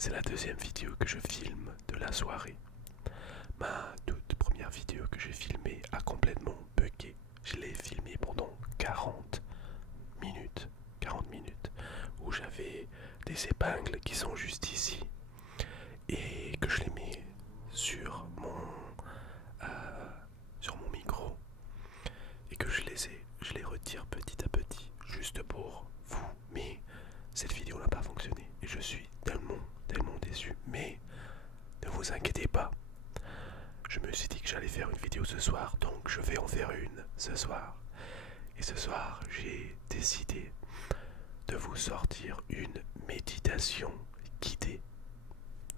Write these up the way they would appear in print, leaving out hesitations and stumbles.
C'est la deuxième vidéo que je filme de la soirée. Ma toute première vidéo que j'ai filmée a complètement bugué. Je l'ai filmée pendant 40 minutes. 40 minutes. Où j'avais des épingles qui sont juste ici. Et que je les mets sur mon micro. Et que je les retire petit à petit. Juste pour vous. Mais cette vidéo n'a pas fonctionné. Et je suis tellement déçu. Mais ne vous inquiétez pas. Je me suis dit que j'allais faire une vidéo ce soir, donc je vais en faire une ce soir. Et ce soir, j'ai décidé de vous sortir une méditation guidée.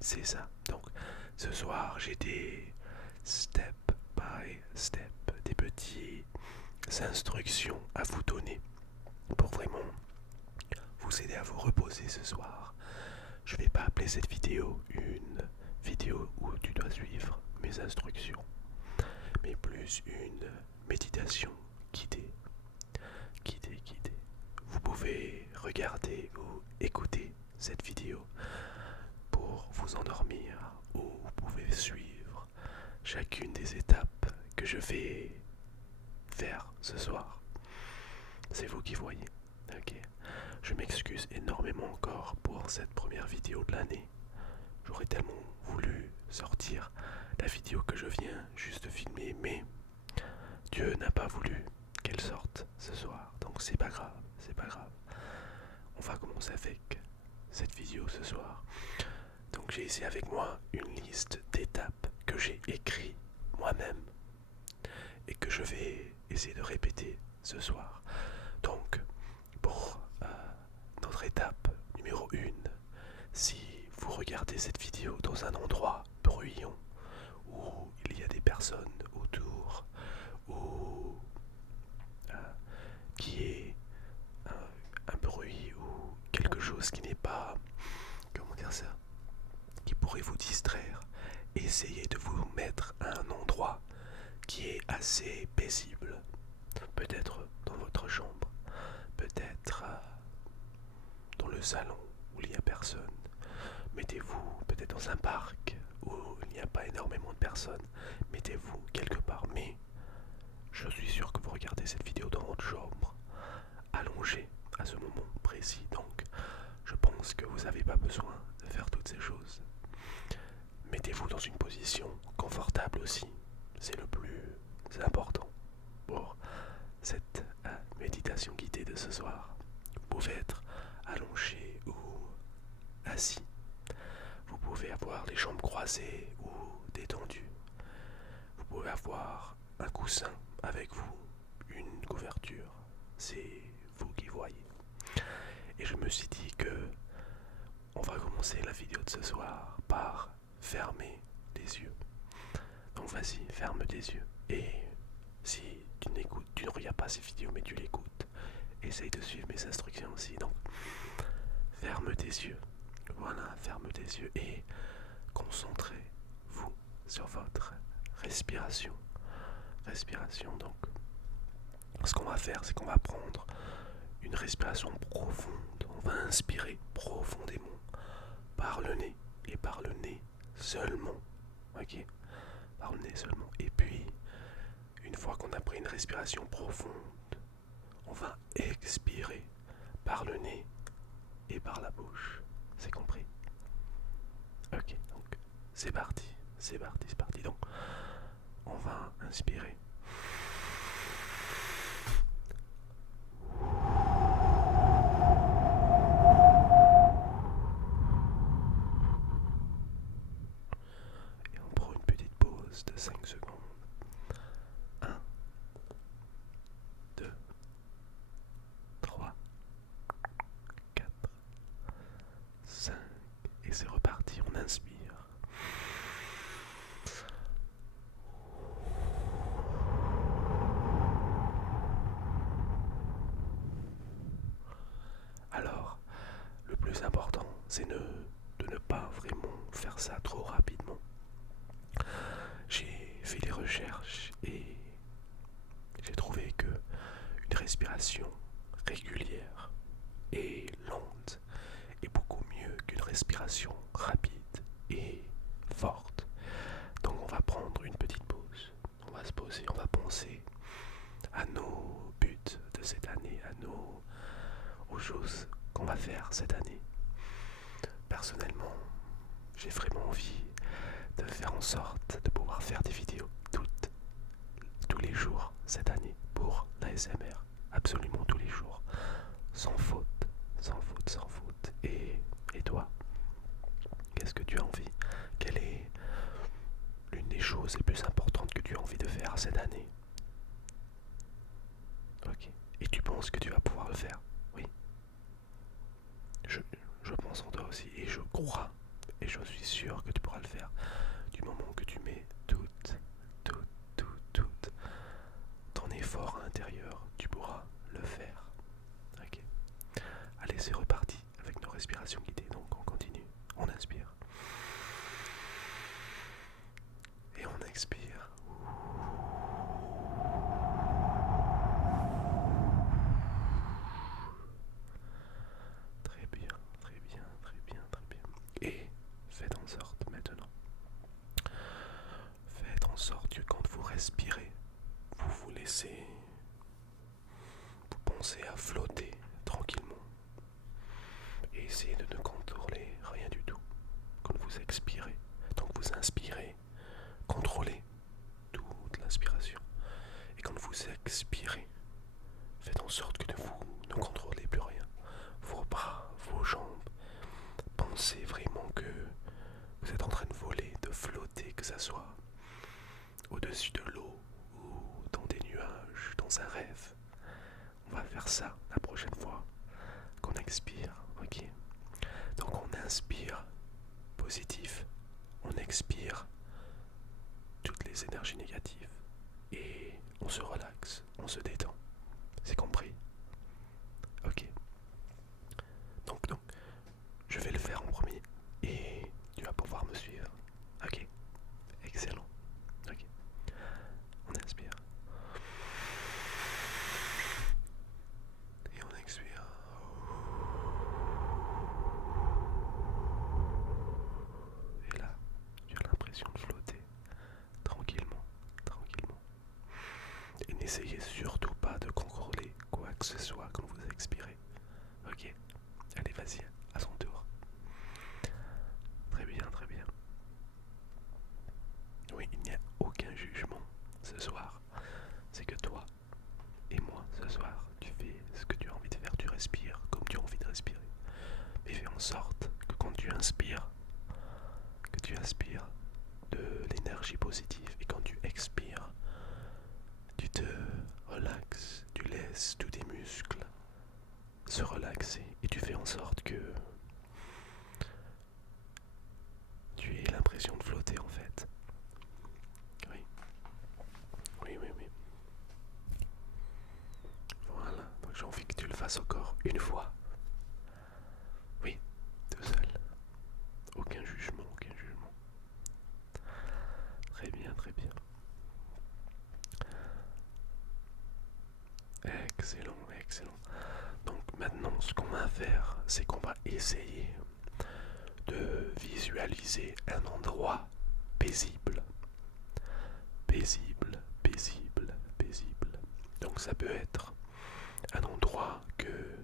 C'est ça. Donc, ce soir, j'ai des step by step, des petites instructions à vous donner pour vraiment vous aider à vous reposer ce soir. Je vais pas appeler cette vidéo une vidéo où tu dois suivre mes instructions, mais plus une méditation guidée. Vous pouvez regarder ou écouter cette vidéo pour vous endormir, ou vous pouvez suivre chacune des étapes que je vais faire ce soir. C'est vous qui voyez. Ok. Je m'excuse énormément encore pour cette première vidéo de l'année. J'aurais tellement voulu sortir la vidéo que je viens juste de filmer, mais Dieu n'a pas voulu qu'elle sorte ce soir, donc c'est pas grave. On va commencer avec cette vidéo ce soir. Donc j'ai ici avec moi une liste d'étapes que j'ai écrites moi-même et que je vais essayer de répéter ce soir. Donc pour notre étape numéro 1, si vous regardez cette vidéo dans un endroit bruyant où il y a des personnes autour, ou qui est un bruit ou quelque chose qui n'est pas, comment dire ça, qui pourrait vous distraire, essayez de vous mettre à un endroit qui est assez paisible. Peut-être dans votre chambre, peut-être dans le salon où il n'y a personne. Mettez-vous peut-être dans un parc où il n'y a pas énormément de personnes. Mettez-vous quelque part, mais je suis sûr que vous regardez cette vidéo dans votre chambre, allongé à ce moment précis. Donc, je pense que vous n'avez pas besoin de faire toutes ces choses. Mettez-vous dans une position confortable aussi. C'est le plus important pour cette méditation guidée de ce soir. Vous pouvez être allongé ou assis. Vous pouvez avoir les jambes croisées ou détendues. Vous pouvez avoir un coussin avec vous, une couverture. C'est vous qui voyez. Et je me suis dit que on va commencer la vidéo de ce soir par fermer les yeux. Donc vas-y, ferme tes yeux. Et si tu ne regardes pas ces vidéos mais tu l'écoutes, essaye de suivre mes instructions aussi. Donc ferme tes yeux. Voilà, ferme tes yeux et concentrez-vous sur votre respiration. Donc, ce qu'on va faire, c'est qu'on va prendre une respiration profonde. On va inspirer profondément par le nez et par le nez seulement. Ok? Par le nez seulement. Et puis, une fois qu'on a pris une respiration profonde, on va expirer par le nez et par la bouche. C'est compris? Ok, donc c'est parti. Donc, on va inspirer. Et on prend une petite pause de 5 secondes. 1, 2, 3, 4, 5. Et c'est reparti, on inspire. Alors, le plus important, c'est de ne pas vraiment faire ça trop rapidement. J'ai fait des recherches et j'ai trouvé que une respiration régulière et lente est beaucoup mieux qu'une respiration rapide. penser à nos buts de cette année, aux choses qu'on va faire cette année. Personnellement, j'ai vraiment envie de faire en sorte de pouvoir faire des vidéos tous les jours cette année pour l'ASMR, absolument tous les jours, sans faute, sans faute, sans faute. Et toi, qu'est-ce que tu as envie? Quelle est l'une des choses les plus importantes que tu as envie de faire cette année? Ok. Et tu penses que tu vas pouvoir le faire? Oui. Je pense en toi aussi et je crois et je suis sûr que tu pourras le faire du moment que tu mets tout ton effort à l'intérieur, tu pourras le faire. Ok. Allez, c'est reparti avec nos respirations guidées. Donc on continue, on inspire et on expire. Très bien, très bien, très bien, très bien. Et faites en sorte maintenant, faites en sorte que quand vous respirez, vous vous laissez, vous pensez à flotter tranquillement. Et essayez de ne contrôler rien du tout quand vous expirez. Donc vous inspirez, contrôlez toute l'inspiration. Et quand vous expirez, faites en sorte que vous ne contrôlez plus rien. Vos bras, vos jambes, pensez vraiment que vous êtes en train de voler, de flotter, que ça soit au-dessus de l'eau ou dans des nuages, dans un rêve. On va faire ça la prochaine fois qu'on expire, ok? Donc on inspire positif, on expire toutes les énergies négatives et on se relaxe, on se détend. C'est compris? Ok. Donc, je vais le faire en premier et tu vas pouvoir me suivre. Ok. Excellent. Ok. On inspire. Et on expire. Et là, tu as l'impression de flotter tranquillement, tranquillement. Et n'essayez surtout pas de contrôler quoi que ce soit quand vous expirez. Ok. Allez, vas-y, à son tour. Très bien, très bien. Oui, il n'y a aucun jugement ce soir. C'est que toi et moi, ce soir, tu fais ce que tu as envie de faire. Tu respires comme tu as envie de respirer. Mais fais en sorte que quand tu inspires, que tu aspires de l'énergie positive. Et quand tu expires, tu te relaxes, tu laisses tous tes muscles se relaxer. Et tu fais en sorte que tu aies l'impression de flotter en fait. Oui. Oui, oui, oui. Voilà, donc j'ai envie que tu le fasses encore une fois. Oui, tout seul. Aucun jugement, aucun jugement. Très bien, très bien. Excellent, excellent. Donc maintenant, ce qu'on va faire, c'est qu'on va essayer de visualiser un endroit paisible. Paisible, paisible, paisible. Donc ça peut être un endroit que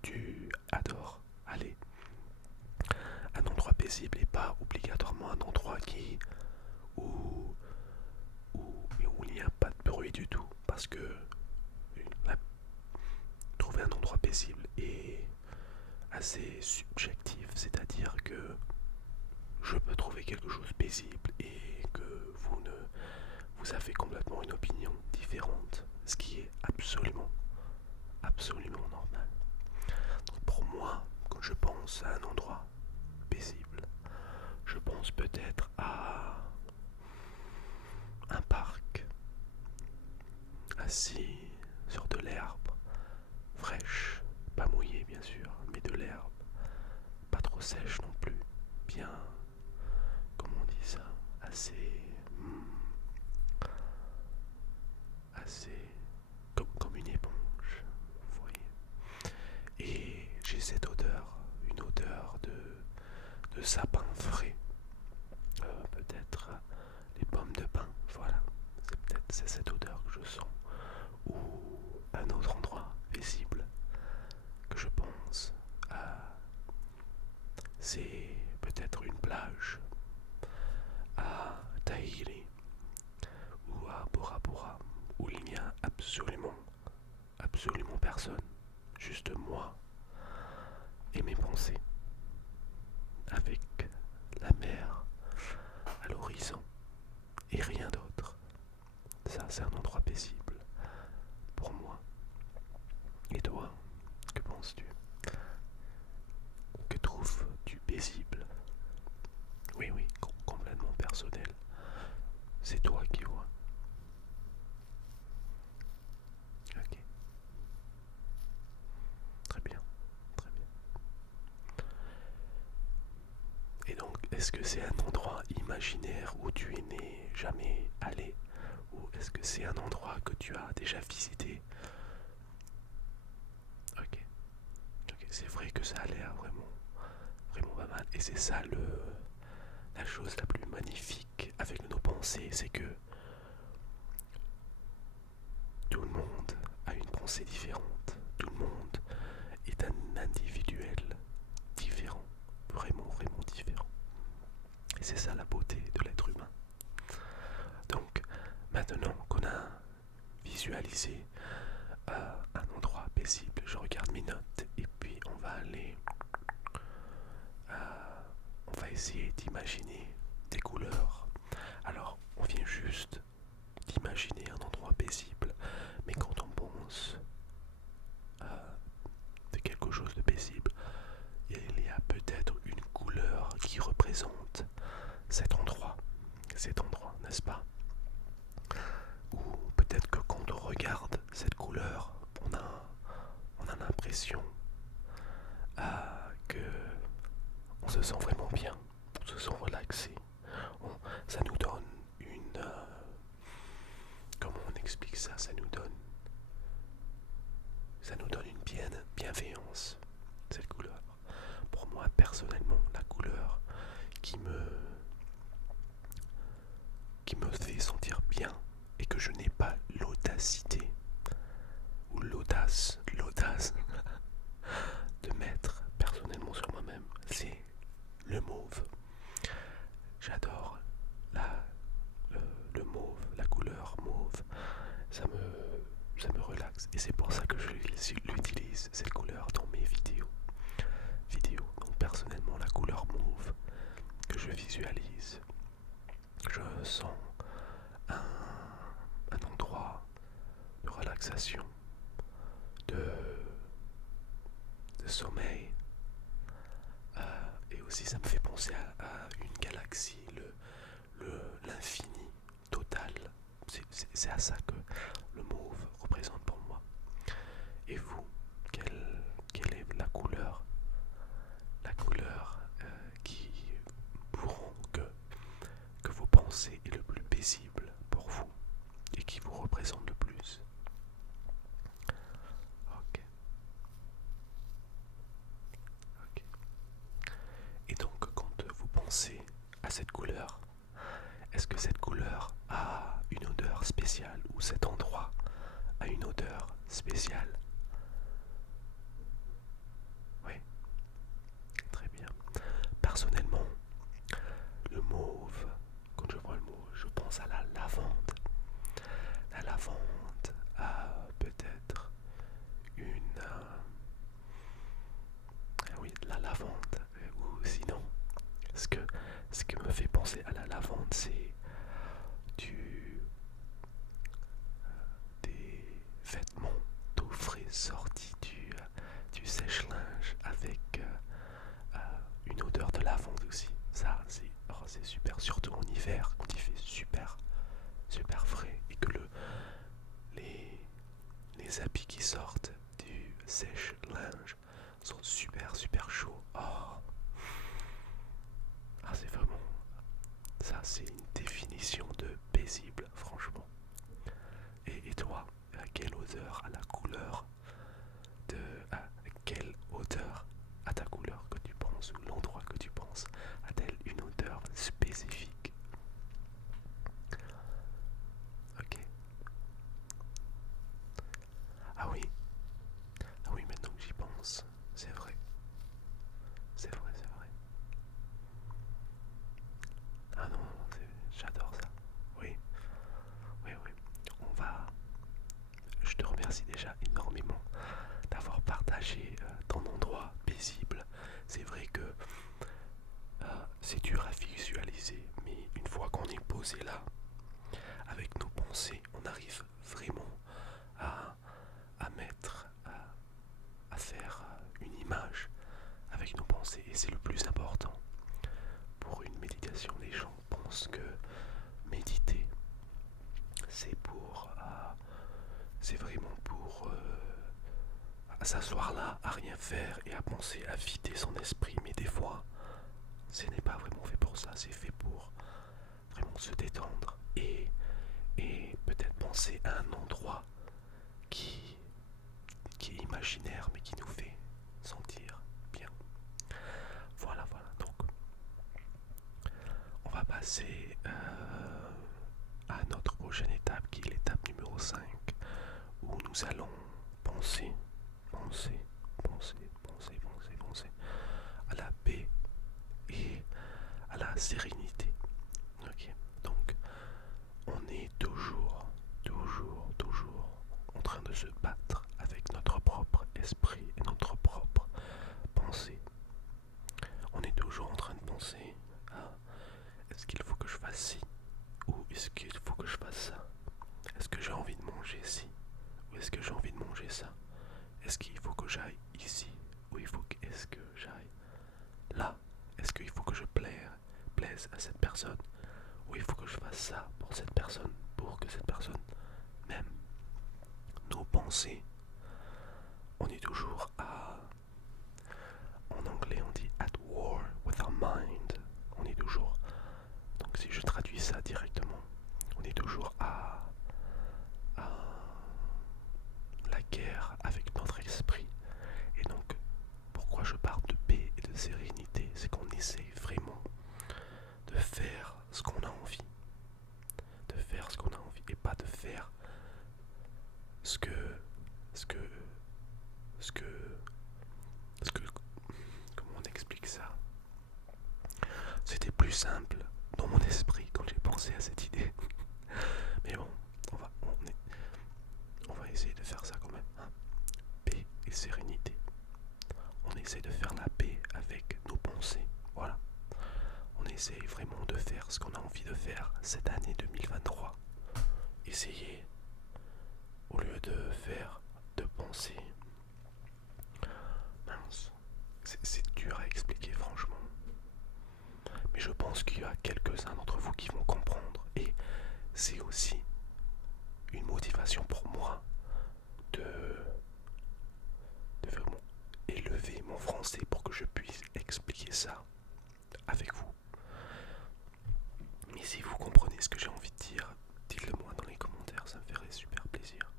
tu adores aller. Un endroit paisible et pas obligatoirement un endroit où, où il n'y a pas de bruit du tout. Parce que trouver un endroit paisible est assez subjectif. C'est-à-dire que je peux trouver quelque chose paisible et que vous avez complètement une opinion différente. Ce qui est absolument normal. Donc pour moi, quand je pense à un endroit paisible, je pense peut-être à un parc assis sur de l'herbe fraîche, pas mouillée bien sûr, mais de l'herbe, pas trop sèche non plus, bien, comment on dit ça, assez comme une éponge, vous voyez. Et j'ai cette odeur, une odeur de sapin frais, peut-être les pommes de pin, voilà, c'est cette odeur je sens, ou un autre endroit paisible que je pense à, c'est peut-être une plage à Tahiti ou à Bora Bora où il n'y a absolument personne, juste moi et mes pensées, avec la mer à l'horizon et rien d'autre. Ça, c'est un endroit paisible pour moi. Et toi, que penses-tu? Que trouves-tu paisible? Oui, oui, complètement personnel. C'est toi qui vois. Ok, très bien, très bien. Et donc, est-ce que c'est un endroit imaginaire où tu es né, jamais allé? Ou est-ce que c'est un endroit que tu as déjà visité? Ok, ok, c'est vrai que ça a l'air vraiment pas mal. Et c'est ça la chose la plus magnifique avec nos pensées, c'est que tout le monde a une pensée différente. Tout le monde est un individuel différent, vraiment différent. Et c'est ça la beauté de l'être humain. Donc, maintenant qu'on a visualisé un endroit paisible, je regarde mes notes et puis on va essayer d'imaginer des couleurs. Alors, on vient juste d'imaginer un endroit paisible, mais quand on pense de quelque chose de paisible, il y a peut-être une couleur qui représente cet endroit, n'est-ce pas? Ou peut-être que quand on regarde cette couleur, on a l'impression que on se sent vraiment bien, on se sent relaxé. Ça nous donne une... comment on explique ça? Ça nous donne une bienveillance, cette couleur. Pour moi, personnellement, la couleur qui me fait sentir bien et que je n'ai pas l'audacité ou l'audace de mettre personnellement sur moi-même, c'est le mauve. J'adore le mauve, la couleur mauve. Ça me relaxe et c'est pour ça que je l'utilise, cette couleur, dans mes vidéos. Donc personnellement, la couleur mauve que je visualise, je sens un endroit de relaxation, de sommeil. Et aussi ça me fait penser à une galaxie, l'infini total. C'est à ça que le mauve représente pour moi. Et vous, quelle est la couleur qui pourront que vous pensez est le plus paisible pour vous et qui vous représente le plus? Ok, ok. Et donc quand vous pensez à cette couleur, est-ce que cette couleur a une odeur spéciale ou cet endroit a une odeur spéciale? Oui, très bien. Personnellement, le mauve, quand je vois le mauve, je pense à la lavande. La lavande a peut-être une... oui, la lavande. Ou sinon, ce qui me fait penser à la lavande, c'est du, des vêtements tout frais sortis du sèche-linge avec une odeur de lavande aussi. Ça, c'est super, surtout en hiver quand il fait super frais et que les habits qui sortent du sèche-linge sont super chauds. Oh. Ah, c'est vraiment... Ça, c'est une définition de paisible, franchement. Et toi, à quelle odeur, à la couleur de... à quelle odeur à ta couleur que tu penses, ou l'endroit que tu penses, a-t-elle une odeur spécifique? Ok, remercie déjà énormément d'avoir partagé ton endroit paisible. C'est vrai que c'est dur à visualiser, mais une fois qu'on est posé là, avec nos pensées, on arrive vraiment à mettre, à faire une image avec nos pensées, et c'est le plus important. Pour une méditation, les gens pensent que méditer, c'est vraiment pour s'asseoir là, à rien faire et à penser, à vider son esprit. Mais des fois, ce n'est pas vraiment fait pour ça. C'est fait pour vraiment se détendre et peut-être penser à un endroit qui est imaginaire mais qui nous fait sentir bien. Voilà. Donc, on va passer à notre prochaine étape, qui est l'étape numéro 5, où nous allons penser à la paix et à la sérénité. Ok. Donc, on est toujours en train de se battre avec notre propre esprit et notre propre pensée. On est toujours en train de penser à est-ce qu'il faut que je fasse ci, ou est-ce qu'il faut que je fasse ça? Est-ce que j'ai envie de manger ci, ou est-ce que j'ai envie de manger ça? Est-ce qu'il faut que j'aille ici, ou est-ce que j'aille là? Est-ce qu'il faut que je plaise à cette personne, ou il faut que je fasse ça pour cette personne, pour que cette personne m'aime? Nos pensées, on est toujours en anglais on dit at war with our mind. On est toujours, donc si je traduis ça directement, on est toujours à la guerre avec notre esprit. Et donc, pourquoi je parle de paix et de sérénité, c'est qu'on essaie vraiment de faire ce qu'on a envie. De faire ce qu'on a envie et pas de faire ce que comment on explique ça? C'était plus simple dans mon esprit quand j'ai pensé à cette idée. Mais bon, on va essayer de faire ça quand même, hein. Paix et sérénité. On essaie de faire la paix avec nos pensées. Voilà. On essaie vraiment de faire ce qu'on a envie de faire cette année 2023. Essayer, au lieu de penser. Mince, c'est dur à expliquer franchement. Mais je pense qu'il y a quelques-uns d'entre vous qui vont comprendre. Et c'est aussi une motivation pour moi de vraiment élever mon français pour que je puisse expliquer ça avec vous. Mais si vous comprenez ce que j'ai envie de dire, dites-le moi dans les commentaires, ça me ferait super plaisir.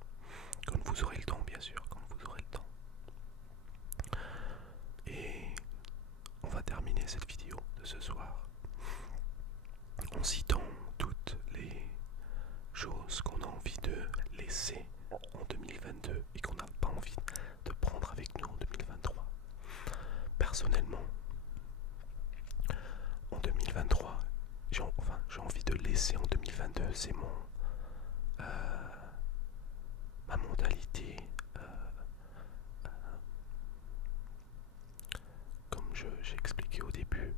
Quand vous aurez le temps, bien sûr, quand vous aurez le temps. Et on va terminer cette vidéo de ce soir en citant toutes les choses qu'on a envie de laisser en 2022 et qu'on n'a pas envie de prendre avec nous en 2023. Personnellement, en 2023, j'ai envie de laisser en 2022, c'est ma mentalité, comme j'ai expliqué au début,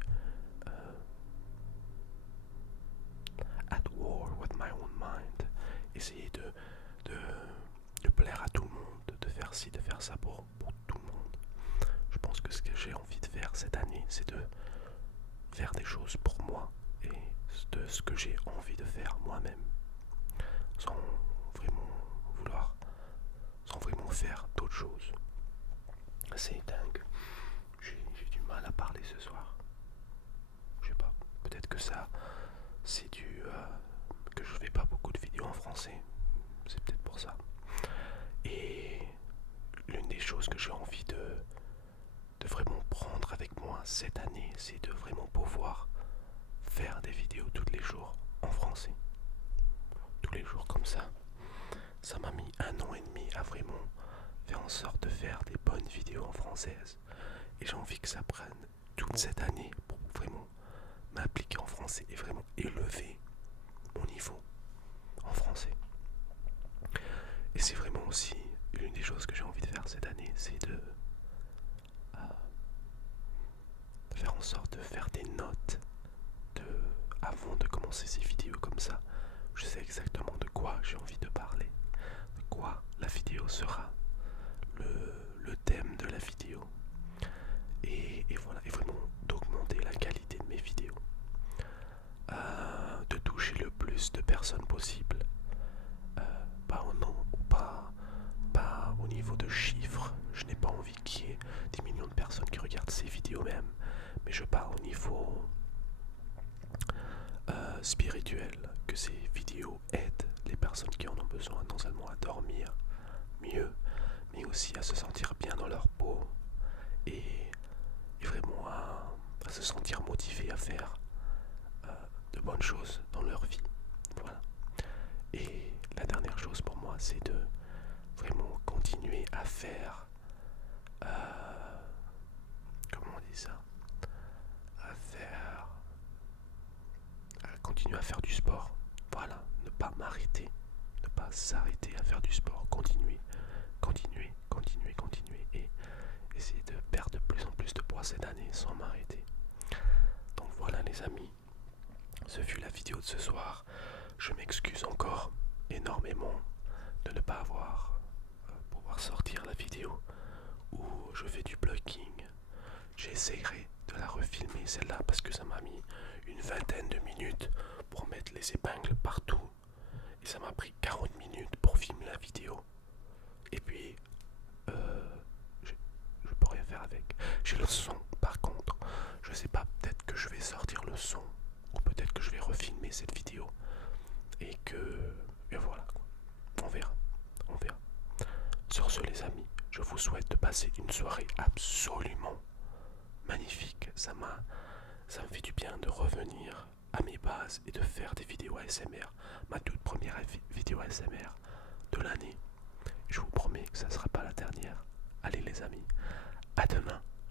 at war with my own mind, essayer de plaire à tout le monde, de faire ci, de faire ça pour tout le monde. Je pense que ce que j'ai envie de faire cette année, c'est de faire des choses pour moi et de ce que j'ai envie de faire moi-même, sans vraiment faire d'autres choses. C'est dingue. J'ai du mal à parler ce soir. Je sais pas, peut-être que ça, c'est dû que je fais pas beaucoup de vidéos en français. C'est peut-être pour ça. Et l'une des choses que j'ai envie de vraiment prendre avec moi cette année, c'est de vraiment pouvoir faire des vidéos tous les jours en français. Tous les jours comme ça. Ça m'a mis 1 an et demi à vraiment faire en sorte de faire des bonnes vidéos en française. Et j'ai envie que ça prenne toute cette année pour vraiment m'appliquer en français et vraiment élever mon niveau en français. Et c'est vraiment aussi chose que j'ai envie de faire cette année, c'est de faire en sorte de faire des notes avant de commencer ces vidéos comme ça. Je sais exactement de quoi j'ai envie de parler, de quoi la vidéo sera, le thème de la vidéo. Et voilà, et vraiment d'augmenter la qualité de mes vidéos. De toucher le plus de personnes possible. Pas au niveau de chiffres. Je n'ai pas envie qu'il y ait des millions de personnes qui regardent ces vidéos même. Mais je parle au niveau spirituel. Que ces vidéos aident les personnes qui en ont besoin non seulement à dormir mieux, mais aussi à se sentir bien dans leur peau. Et vraiment à se sentir motivé à faire de bonnes choses dans leur vie. Voilà. Et la dernière chose pour moi, c'est de vraiment continuer à faire comment on dit ça, continuer à faire du sport. Voilà, ne pas m'arrêter, ne pas s'arrêter à faire du sport, continuer et essayer de perdre de plus en plus de poids cette année sans m'arrêter. Donc voilà les amis, ce fut la vidéo de ce soir. Je m'excuse encore énormément de ne pas pouvoir sortir la vidéo où je fais du blocking. J'essaierai de la refilmer celle-là parce que ça m'a mis une vingtaine de minutes pour mettre les épingles partout et ça m'a pris 40 minutes pour filmer la vidéo. Et puis je peux rien faire avec. J'ai le son par contre, je sais pas, peut-être que je vais sortir le son ou peut-être que je vais refilmer cette vidéo et voilà quoi. On verra. Sur ce les amis, je vous souhaite de passer une soirée absolument magnifique. Ça me fait du bien de revenir à mes bases et de faire des vidéos ASMR. Ma toute première vidéo ASMR de l'année. Je vous promets que ça ne sera pas la dernière. Allez les amis, à demain.